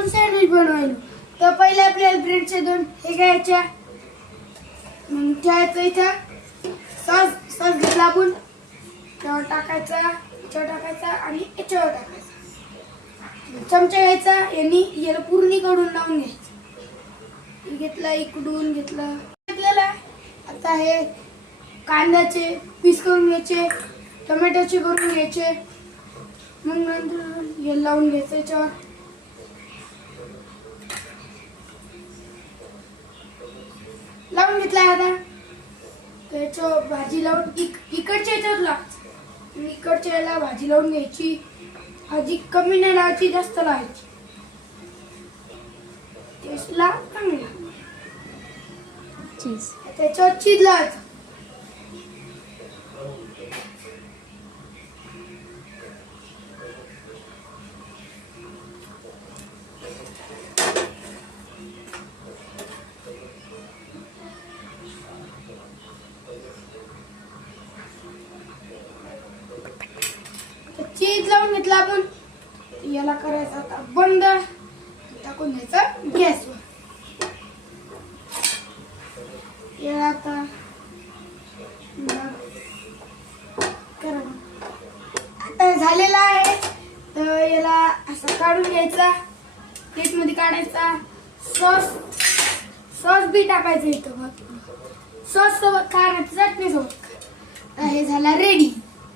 आपण सँडविच बनवायला. तर पहिले आपल्याला ब्रेडचे दोन हे घ्यायच्या, मग ठेवायचं इथं. सॉस घेतला आपण, त्यावर टाकायचा, याच्यावर टाकायचा आणि याच्यावर टाकायचा. चमचा घ्यायचा, याला पूर्ण कडून लावून घ्यायचं. घेतला, इकडून घेतलेला. आता हे कांद्याचे पीस करून घ्यायचे, टोमॅटोचे करून घ्यायचे, मग नंतर हे लावून घ्यायचं याच्यावर. लावून घेतला. आता त्याच्यावर भाजी लावून इकडच्या याच्यावर लावायचं, इकडच्या याला भाजी लावून घ्यायची. भाजी कमी नाही लावायची, जास्त लावायची. टेस्टला चांगली लागते. चीज त्याच्यावर चीज लावायचं. चीज लावून घेतला आपण. याला करायचं आता बंद, टाकून द्यायचं गॅसवर. याला आता आता झालेला आहे. तर याला असं काढून घ्यायचा, प्लेट मध्ये काढायचा. सॉस बी टाकायचं इथं. सॉस सोबत खाण्याचं, चटणी सोबत. हे झाला रेडी.